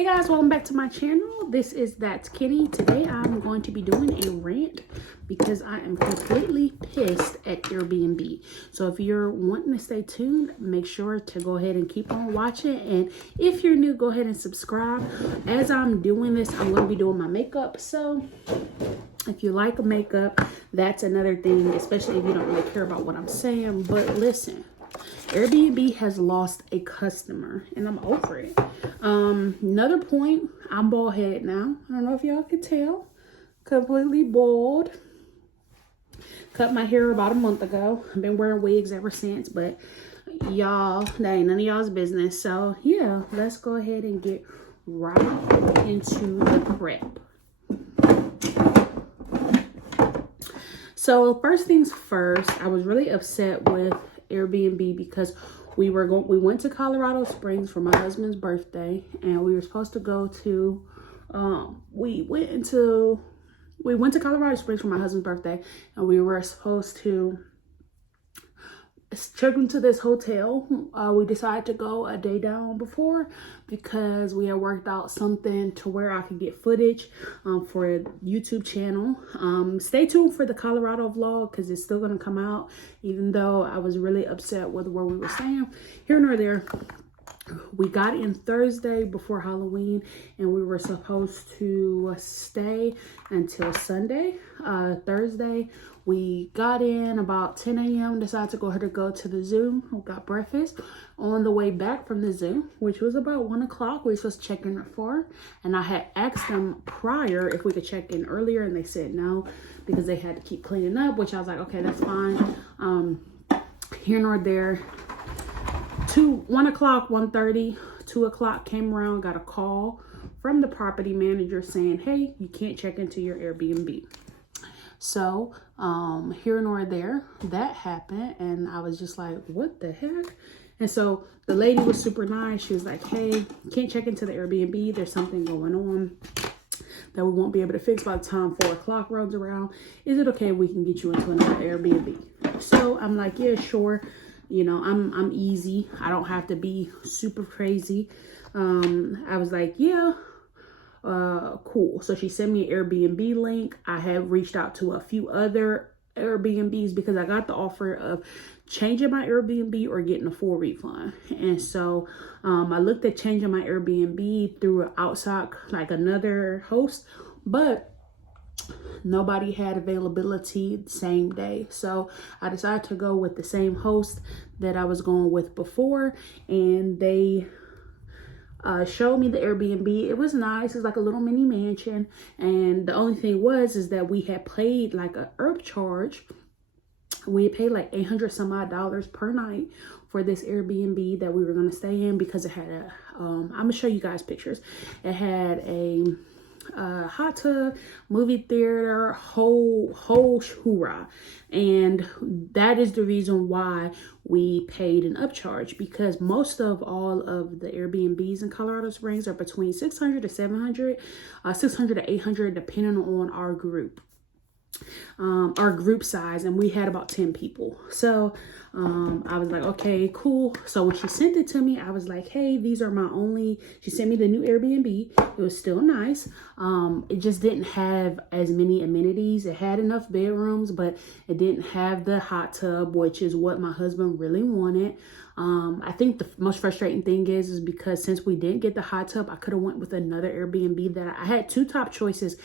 Hey guys, welcome back to my channel. This is That's Kitty. Today I'm going to be doing a rant because I am completely pissed at Airbnb. So if you're wanting to stay tuned, make sure to go ahead and keep on watching. And if you're new, go ahead and subscribe. As I'm doing this, I'm going to be doing my makeup. So if you like makeup, that's another thing, especially if you don't really care about what I'm saying. But listen, Airbnb has lost a customer and I'm over it. Another point, I'm bald headed now. I don't know if y'all can tell. Completely bald. Cut my hair about a month ago. I've been wearing wigs ever since, but y'all, that ain't none of y'all's business. So yeah, let's go ahead and get right into the prep. So first things first, I was really upset with Airbnb because we went to Colorado Springs for my husband's birthday, and we were supposed to go to we went to Colorado Springs for my husband's birthday, and we were supposed to check into this hotel. We decided to go a day down before because we had worked out something to where I could get footage for a YouTube channel. Stay tuned for the Colorado vlog because it's still going to come out, even though I was really upset with where we were staying. Here nor there, we got in Thursday before Halloween, and we were supposed to stay until Sunday. Thursday, we got in about 10 a.m., decided to go ahead and go to the zoo. We got breakfast. On the way back from the zoo, which was about 1 o'clock, we were supposed to check in at 4. And I had asked them prior if we could check in earlier, and they said no because they had to keep cleaning up, which I was like, okay, that's fine. Here nor there. 1 o'clock, 1:30, 2 o'clock came around, got a call from the property manager saying, hey, you can't check into your Airbnb. So here nor there, that happened, and I was just like, what the heck? And so the lady was super nice. She was like, hey, you can't check into the Airbnb. There's something going on that we won't be able to fix by the time 4 o'clock rolls around. Is it okay if we can get you into another Airbnb? So I'm like, yeah, sure. You know, I'm easy. I don't have to be super crazy. I was like, yeah, cool. So she sent me an Airbnb link. I have reached out to a few other Airbnbs because I got the offer of changing my Airbnb or getting a full refund. And so I looked at changing my Airbnb through an outside, like another host, but nobody had availability the same day. So I decided to go with the same host that I was going with before, and they showed me the Airbnb. It was nice. It's like a little mini mansion, and the only thing is that we had paid like a herb charge. We had paid like 800 some odd per night for this Airbnb that we were going to stay in because it had a I'm gonna show you guys pictures. It had a hot tub, movie theater, whole hoorah. And that is the reason why we paid an upcharge, because most of all of the Airbnbs in Colorado Springs are between 600 to 700, 600 to 800, depending on our group size, and we had about 10 people. So I was like, okay, cool. So when she sent it to me, I was like, hey, these are my only, she sent me the new Airbnb. It was still nice. It just didn't have as many amenities. It had enough bedrooms, but it didn't have the hot tub, which is what my husband really wanted. I think the most frustrating thing is because since we didn't get the hot tub, I could have went with another Airbnb that I had two top choices,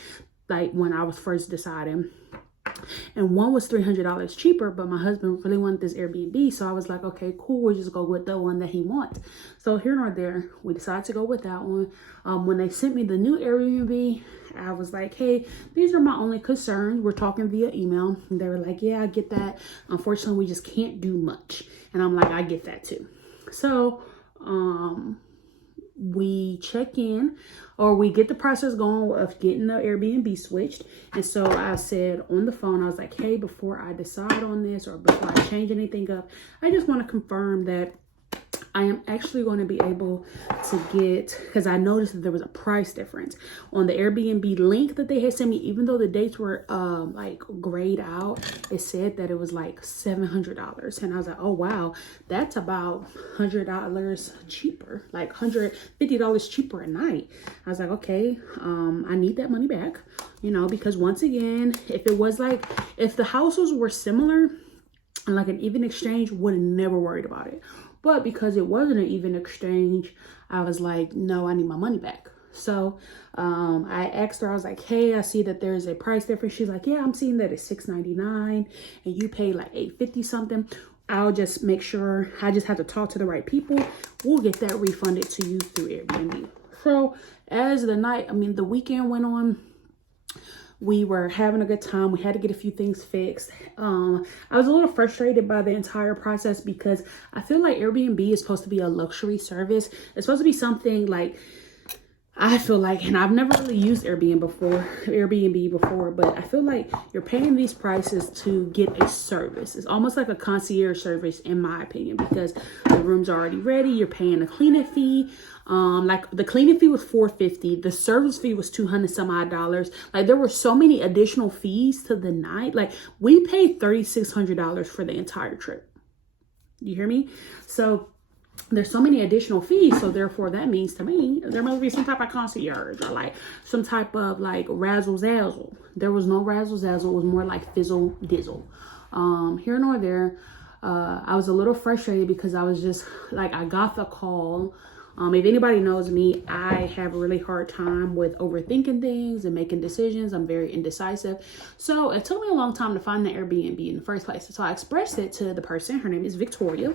like when I was first deciding. And one was $300 cheaper, but my husband really wanted this Airbnb. So I was like, okay, cool. We'll just go with the one that he wants. So here nor there, we decided to go with that one. When they sent me the new Airbnb, I was like, hey, these are my only concerns. We're talking via email. And they were like, yeah, I get that. Unfortunately, we just can't do much. And I'm like, I get that too. So we check in, or we get the process going of getting the Airbnb switched. And so I said on the phone, I was like, hey, before I decide on this or before I change anything up, I just want to confirm that I am actually going to be able to get, because I noticed that there was a price difference on the Airbnb link that they had sent me. Even though the dates were like grayed out, it said that it was like $700, and I was like, oh wow, that's about $100 cheaper, like $150 cheaper a night. I was like, okay, I need that money back, you know, because once again, if it was like, if the houses were similar and like an even exchange, would have never worried about it. But because it wasn't an even exchange, I was like, no, I need my money back. So I asked her, I was like, hey, I see that there's a price difference. She's like, yeah, I'm seeing that it's $6.99 and you pay like $8.50 something. I'll just make sure, I just have to talk to the right people. We'll get that refunded to you through Airbnb. So as the weekend went on, we were having a good time. We had to get a few things fixed. I was a little frustrated by the entire process because I feel like Airbnb is supposed to be a luxury service. It's supposed to be something like, I feel like, and I've never really used Airbnb before, but I feel like you're paying these prices to get a service. It's almost like a concierge service, in my opinion, because the room's are already ready. You're paying a cleaning fee. Like the cleaning fee was $450. The service fee was $200 some odd. Like there were so many additional fees to the night. Like we paid $3,600 for the entire trip. You hear me? So there's so many additional fees, so therefore that means to me there must be some type of concierge or like some type of like razzle zazzle. There was no razzle zazzle. It was more like fizzle dizzle. Here nor there. I was a little frustrated because I was just like, I got the call. If anybody knows me, I have a really hard time with overthinking things and making decisions. I'm very indecisive. So it took me a long time to find the Airbnb in the first place. So I expressed it to the person. Her name is Victoria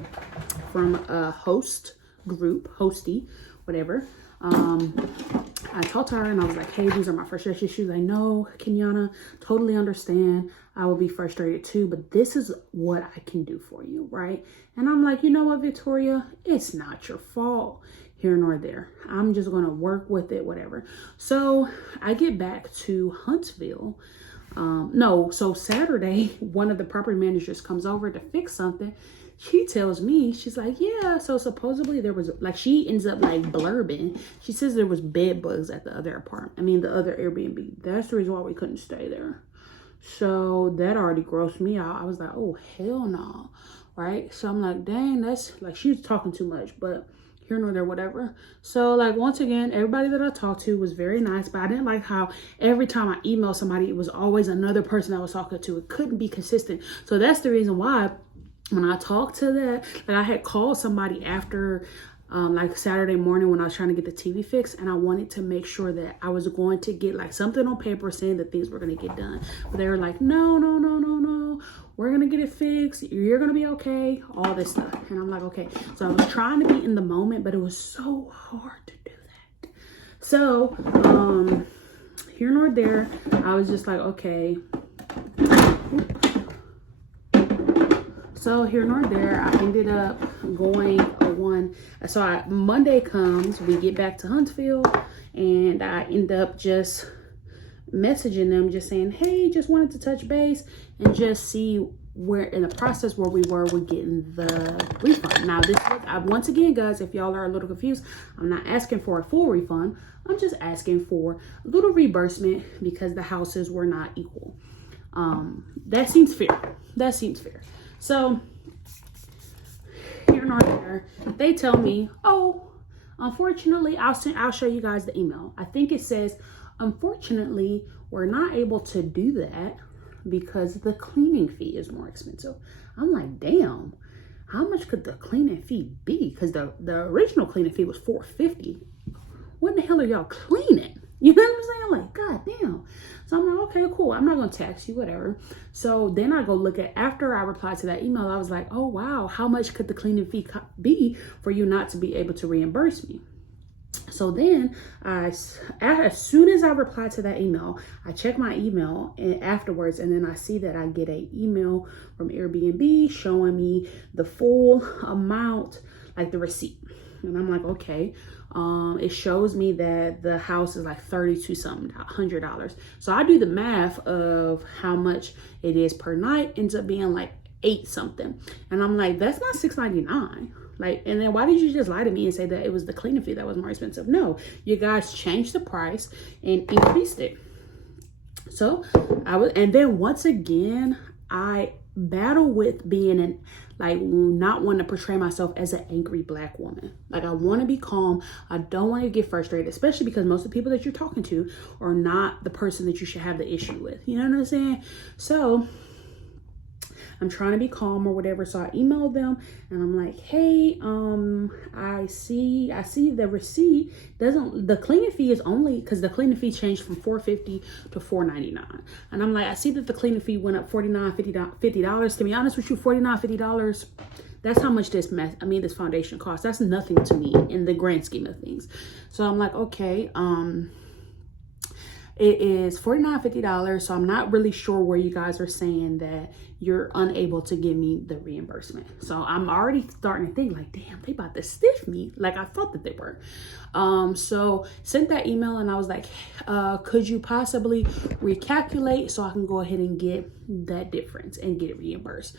from a host group, HOSTE, whatever. I talked to her and I was like, hey, these are my frustrations. She was like, no, Kenyana, totally understand. I would be frustrated too, but this is what I can do for you, right? And I'm like, you know what, Victoria, it's not your fault. Here nor there. I'm just going to work with it, whatever. So I get back to Huntsville. So Saturday, one of the property managers comes over to fix something. She tells me, she's like, yeah, so supposedly there was, like, she ends up like blurbing. She says there was bed bugs at the other apartment. The other Airbnb. That's the reason why we couldn't stay there. So that already grossed me out. I was like, oh, hell no. Right? So I'm like, dang, that's like, she was talking too much, but here nor there, whatever. So like, once again, everybody that I talked to was very nice, but I didn't like how every time I emailed somebody, it was always another person I was talking to. It couldn't be consistent. So that's the reason why when I talked to that, like I had called somebody after like Saturday morning when I was trying to get the TV fixed, and I wanted to make sure that I was going to get like something on paper saying that things were going to get done. But they were like, no, we're going to get it fixed. You're going to be okay. All this stuff. And I'm like, okay. So I was trying to be in the moment, but it was so hard to do that. So, here nor there, I was just like, okay. So here nor there, I ended up going on. So Monday comes, we get back to Huntsville, and I end up just messaging them, just saying, hey, just wanted to touch base and just see where in the process where we were with getting the refund. Now this, once again, guys, if y'all are a little confused, I'm not asking for a full refund. I'm just asking for a little reimbursement because the houses were not equal. That seems fair. That seems fair. So here nor there, they tell me, oh, unfortunately, I'll show you guys the email. I think it says, unfortunately, we're not able to do that because the cleaning fee is more expensive. I'm like, damn, how much could the cleaning fee be? Because the original cleaning fee was $450. What in the hell are y'all cleaning? You know what I'm saying? Like, god damn. So I'm like, okay, cool. I'm not going to text you, whatever. So then I go look at, after I replied to that email, I was like, oh, wow, how much could the cleaning fee be for you not to be able to reimburse me? So then as soon as I replied to that email, I check my email afterwards, and then I see that I get an email from Airbnb showing me the full amount, like the receipt. And I'm like, okay. It shows me that the house is like $3,200. So I do the math of how much it is per night, ends up being like 8 something. And I'm like, that's not $6.99. Like, and then why did you just lie to me and say that it was the cleaning fee that was more expensive? No, you guys changed the price and increased it. So and then once again, I battle with being not wanting to portray myself as an angry Black woman. Like, I want to be calm. I don't want to get frustrated, especially because most of the people that you're talking to are not the person that you should have the issue with. You know what I'm saying? So I'm trying to be calm or whatever. So I emailed them and I'm like, hey, I see the receipt the cleaning fee is only, because the cleaning fee changed from $4.50 to $4.99. And I'm like, I see that the cleaning fee went up $49, $50. To be honest with you, $49, $50, that's how much this foundation costs. That's nothing to me in the grand scheme of things. So I'm like, okay, it is $49, $50. So I'm not really sure where you guys are saying that you're unable to give me the reimbursement. So I'm already starting to think like, damn, they about to stiff me. Like I thought that they were. So sent that email and I was like, could you possibly recalculate so I can go ahead and get that difference and get it reimbursed?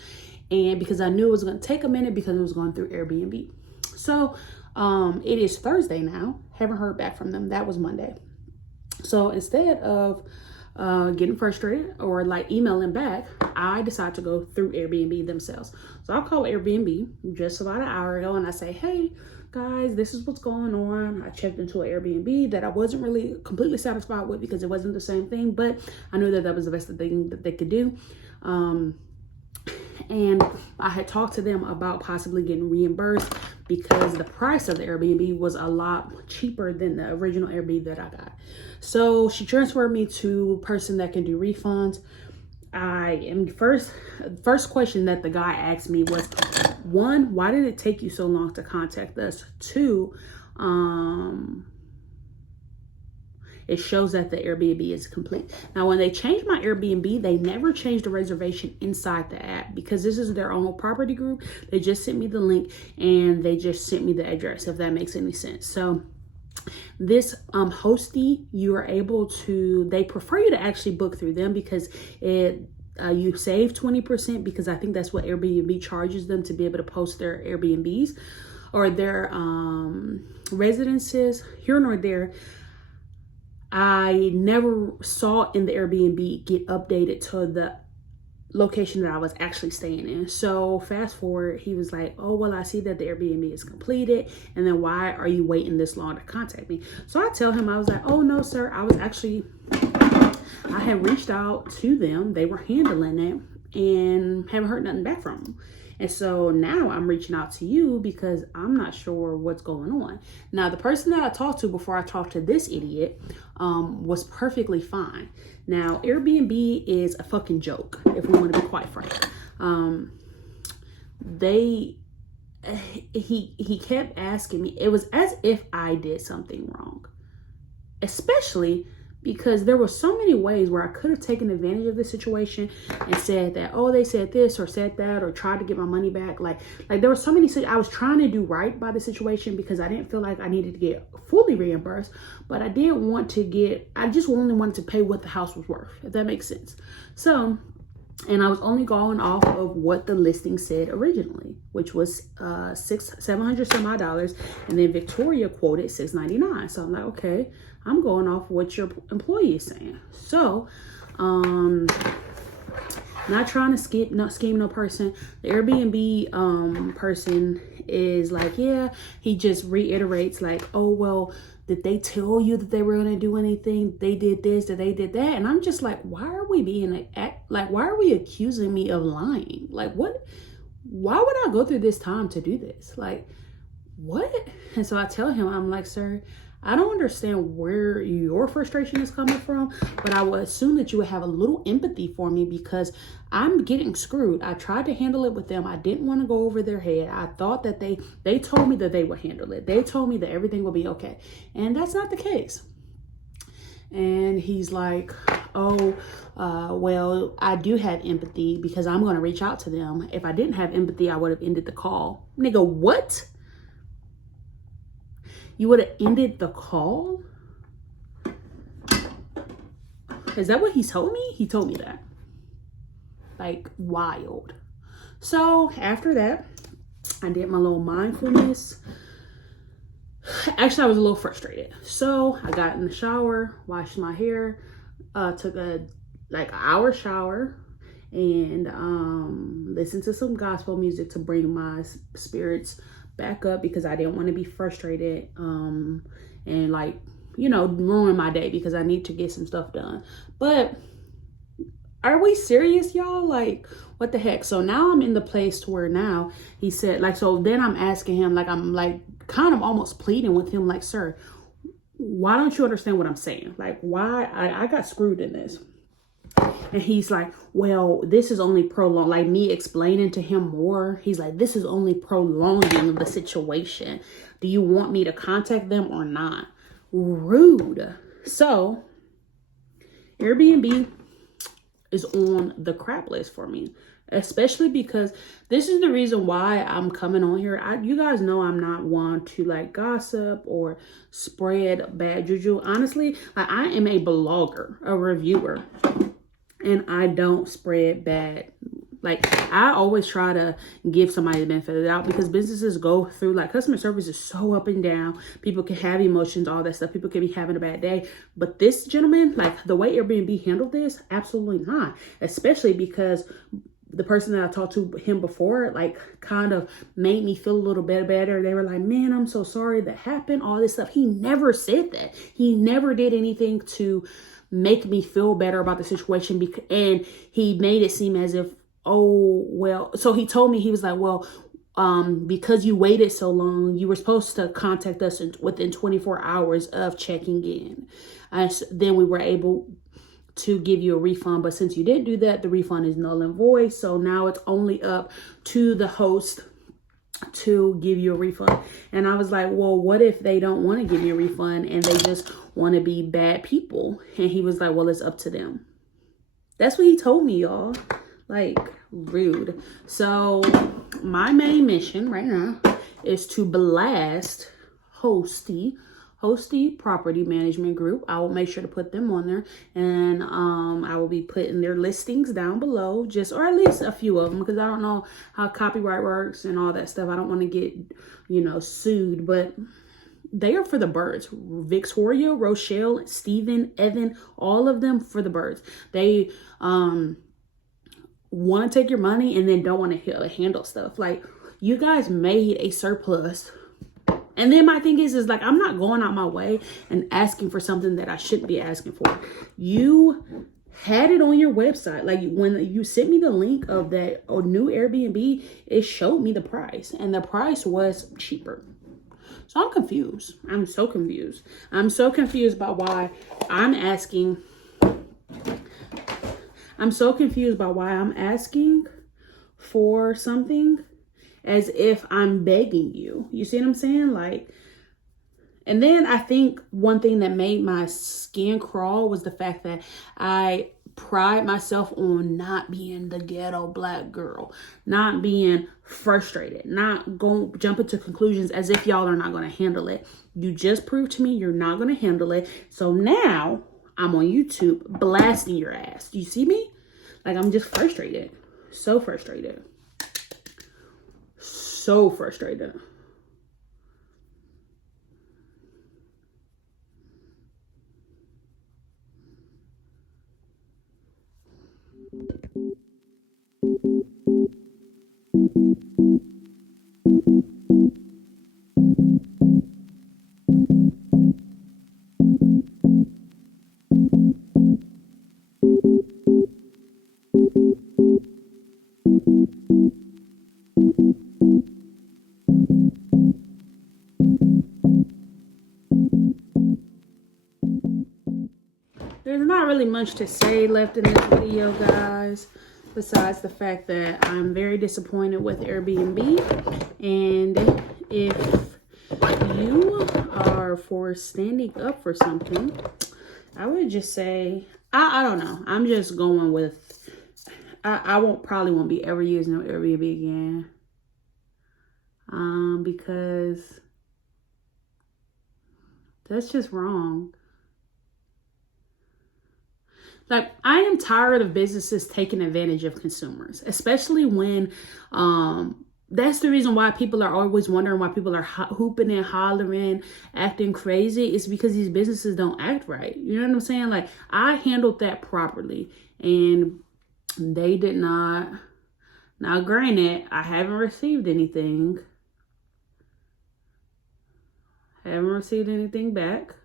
And because I knew it was going to take a minute because it was going through Airbnb. So it is Thursday now. Haven't heard back from them. That was Monday. So instead of getting frustrated or like emailing back, I decided to go through Airbnb themselves. So I called Airbnb just about an hour ago and I say, hey guys, this is what's going on. I checked into an Airbnb that I wasn't really completely satisfied with because it wasn't the same thing, but I knew that that was the best thing that they could do. And I had talked to them about possibly getting reimbursed because the price of the Airbnb was a lot cheaper than the original Airbnb that I got. So she transferred me to a person that can do refunds. First question that the guy asked me was, 1, why did it take you so long to contact us? 2, it shows that the Airbnb is complete. Now, when they changed my Airbnb, they never changed the reservation inside the app because this is their own property group. They just sent me the link and they just sent me the address, if that makes any sense. So this HOSTE, you are able to, they prefer you to actually book through them because you save 20%, because I think that's what Airbnb charges them to be able to post their Airbnbs or their residences. Here nor there, I never saw in the Airbnb get updated to the location that I was actually staying in. So fast forward, he was like, oh, well, I see that the Airbnb is completed. And then why are you waiting this long to contact me? So I tell him, I was like, oh, no, sir. I had reached out to them. They were handling it and haven't heard nothing back from them. And so now I'm reaching out to you because I'm not sure what's going on. Now, the person that I talked to before I talked to this idiot was perfectly fine. Now, Airbnb is a fucking joke, if we want to be quite frank. He kept asking me. It was as if I did something wrong, especially because there were so many ways where I could have taken advantage of the situation and said that, oh, they said this or said that or tried to get my money back. Like there were so many, I was trying to do right by the situation because I didn't feel like I needed to get fully reimbursed, but I didn't want to I just only wanted to pay what the house was worth, if that makes sense. So, and I was only going off of what the listing said originally, which was $700 some odd, and then Victoria quoted $699. So I'm like, okay, I'm going off what your employee is saying. So, not trying to scheme no person. The Airbnb person is like, yeah, he just reiterates like, oh, well, did they tell you that they were going to do anything? They did this, that they did that. And I'm just like, why are we why are we accusing me of lying? Like, what? Why would I go through this time to do this? Like, what? And so I tell him, I'm like, sir, I don't understand where your frustration is coming from, but I would assume that you would have a little empathy for me because I'm getting screwed. I tried to handle it with them. I didn't want to go over their head. I thought that they told me that they would handle it. They told me that everything will be okay. And that's not the case. And he's like, oh, well, I do have empathy because I'm going to reach out to them. If I didn't have empathy, I would have ended the call. Nigga, what? You would have ended the call? Is that what he told me? He told me that. Like, wild. So after that, I did my little mindfulness. Actually, I was a little frustrated. So I got in the shower, washed my hair, took a like an hour shower, and listened to some gospel music to bring my spirits back up, because I didn't want to be frustrated and like, you know, ruin my day, because I need to get some stuff done. But are we serious, y'all? Like, what the heck? So now I'm in the place to where now he said, like, so then I'm asking him, like, I'm like kind of almost pleading with him, like, sir, why don't you understand what I'm saying? Like, why I got screwed in this. And he's like, well, this is only prolong, like me explaining to him more. He's like, this is only prolonging the situation. Do you want me to contact them or not? Rude. So Airbnb is on the crap list for me, especially because this is the reason why I'm coming on here. You guys know I'm not one to like gossip or spread bad juju. Honestly, like, I am a blogger, a reviewer, and I don't spread bad. Like, I always try to give somebody the benefit of the doubt, because businesses go through, like, customer service is so up and down. People can have emotions, all that stuff. People can be having a bad day. But this gentleman, like, the way Airbnb handled this, absolutely not. Especially because the person that I talked to him before, like, kind of made me feel a little bit better. They were like, man, I'm so sorry that happened, all this stuff. He never said that. He never did anything to make me feel better about the situation. And he made it seem as if, oh, well, so he told me, he was like, well, because you waited so long, you were supposed to contact us within 24 hours of checking in. Then we were able to give you a refund. But since you didn't do that, the refund is null and void. So now it's only up to the host to give you a refund. And I was like, well, what if they don't want to give me a refund and they just want to be bad people? And he was like, well, it's up to them. That's what he told me, y'all. Like, rude. So my main mission right now is to blast HOSTE Property Management Group. I will make sure to put them on there, and I will be putting their listings down below, or at least a few of them, because I don't know how copyright works and all that stuff. I don't want to get, you know, sued, but they are for the birds. Victoria, Rochelle, Stephen, Evan, all of them for the birds. They want to take your money and then don't want to handle stuff. Like, you guys made a surplus. And then my thing is like, I'm not going out my way and asking for something that I shouldn't be asking for. You had it on your website. Like, when you sent me the link of that new Airbnb, it showed me the price, and the price was cheaper. So I'm confused. I'm so confused. I'm so confused by why I'm asking. I'm so confused by why I'm asking for something as if I'm begging you. You see what I'm saying? Like, and then I think one thing that made my skin crawl was the fact that I pride myself on not being the ghetto black girl, not being frustrated, not going jumping to conclusions as if y'all are not going to handle it. You just proved to me you're not going to handle it. So now I'm on YouTube blasting your ass. Do you see me? Like, I'm just frustrated. So frustrated. So frustrated. There's not really much to say left in this video, guys, besides the fact that I'm very disappointed with Airbnb. And if you are for standing up for something, I would just say, I don't know. I'm just going with, I probably won't be ever using no Airbnb again. Because that's just wrong. Like, I am tired of businesses taking advantage of consumers, especially when that's the reason why people are always wondering why people are hooping and hollering, acting crazy. It's because these businesses don't act right. You know what I'm saying? Like, I handled that properly and they did not. Now, granted, I haven't received anything. Haven't received anything back.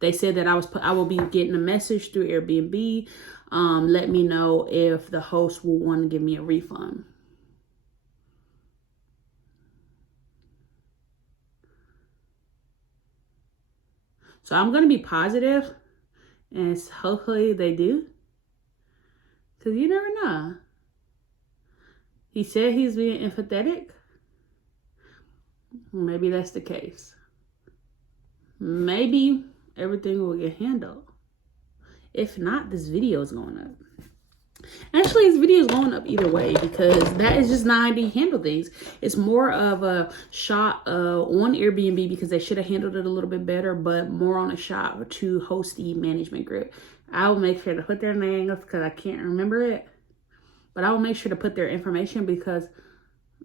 They said that I will be getting a message through Airbnb. Let me know if the host will want to give me a refund. So I'm going to be positive, and hopefully they do. Because you never know. He said he's being empathetic. Maybe that's the case. Maybe everything will get handled. If not, this video is going up. Actually, this video is going up either way because that is just not how they handle things. It's more of a shot on Airbnb because they should have handled it a little bit better, but more on a shot to HOSTE management group. I will make sure to put their names because I can't remember it, but I will make sure to put their information because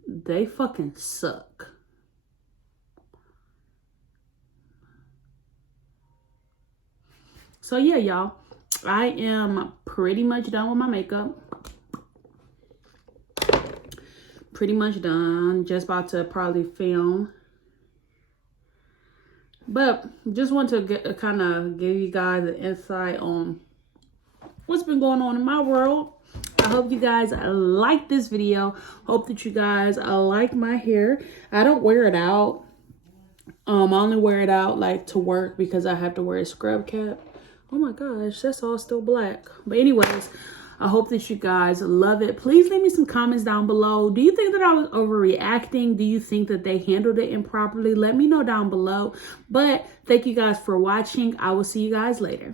they fucking suck. So yeah, y'all, I am pretty much done with my makeup. Pretty much done. Just about to probably film. But just want to kind of give you guys an insight on what's been going on in my world. I hope you guys like this video. Hope that you guys like my hair. I don't wear it out. I only wear it out like to work because I have to wear a scrub cap. Oh my gosh, that's all still black. But anyways, I hope that you guys love it. Please leave me some comments down below. Do you think that I was overreacting? Do you think that they handled it improperly? Let me know down below. But thank you guys for watching. I will see you guys later.